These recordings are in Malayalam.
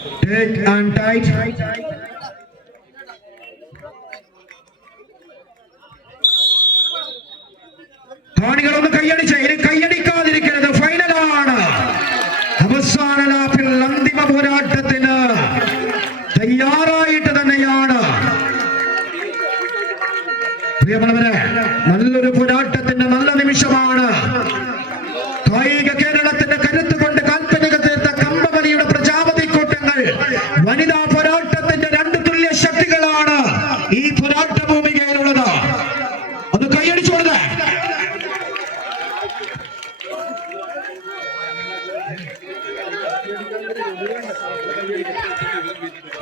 Take and tight. കാണികളൊന്ന് കൈയടിച്ച് ഇനി കൈയടിക്കാതിരിക്കരുത്. ഫൈനലാണ്. അവസാന ലാപ്പിൽ അന്തിമ പോരാട്ടത്തിന് തയ്യാറായിട്ട് തന്നെയാണ് പ്രിയമുള്ളവരെ. നല്ലൊരു പോരാട്ടത്തിന്റെ നല്ല നിമിഷമാണ്. കായിക കേരളത്തിന്റെ കരുത്ത് കൊണ്ട് കാൽപ്പനിക തീർത്ത കമ്പവലിയുടെ പ്രജാപതി കൂട്ടങ്ങൾ വനിതാ പോരാട്ടത്തിന്റെ രണ്ട് തുല്യ ശക്തികളാണ് ഈ പോരാട്ട ഭൂമികയിലുള്ളത്. ഒന്ന് കൈയടിച്ചു കൊടുത്തേ.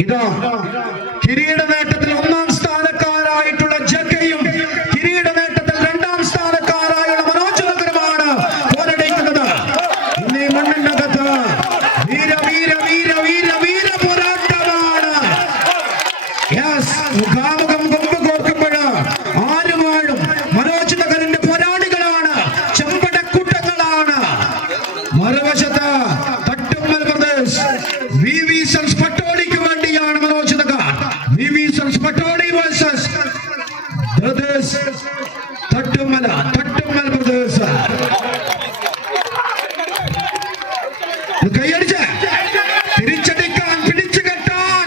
ഇതാ കിരീട നേട്ടത്തിൽ ഒന്നാം സ്ഥാനക്കാരായിട്ടുള്ള ജക്കയും കിരീട നേട്ടത്തിൽ രണ്ടാം സ്ഥാനക്കാരായുള്ള മനോജ് നഗരമാണ് പോരടിക്കുന്നത്. ഇന്നീ മണ്ണിനകത്ത് വീര വീര വീര വീര വീര പോരാട്ടമാണ്. മുഖാമുഖം കൊമ്പ് കോർക്കുമ്പോൾ ആര് വാഴും? മനോജ് നഗറിന്റെ പോരാളികളാണ്, ചെമ്പടക്കൂട്ടങ്ങളാണ്. മറുവശത്ത് തട്ടുമ്മൽ ബ്രദേഴ്സ് VV സൺസ് പട്ടോളിക്ക് വേണ്ടിയാണ് Manoj Nagar. VV sons Patole versus brothers Thattummal brothers. കൈയടിച്ച് തിരിച്ചടിക്കാൻ, പിടിച്ചു കെട്ടാൻ.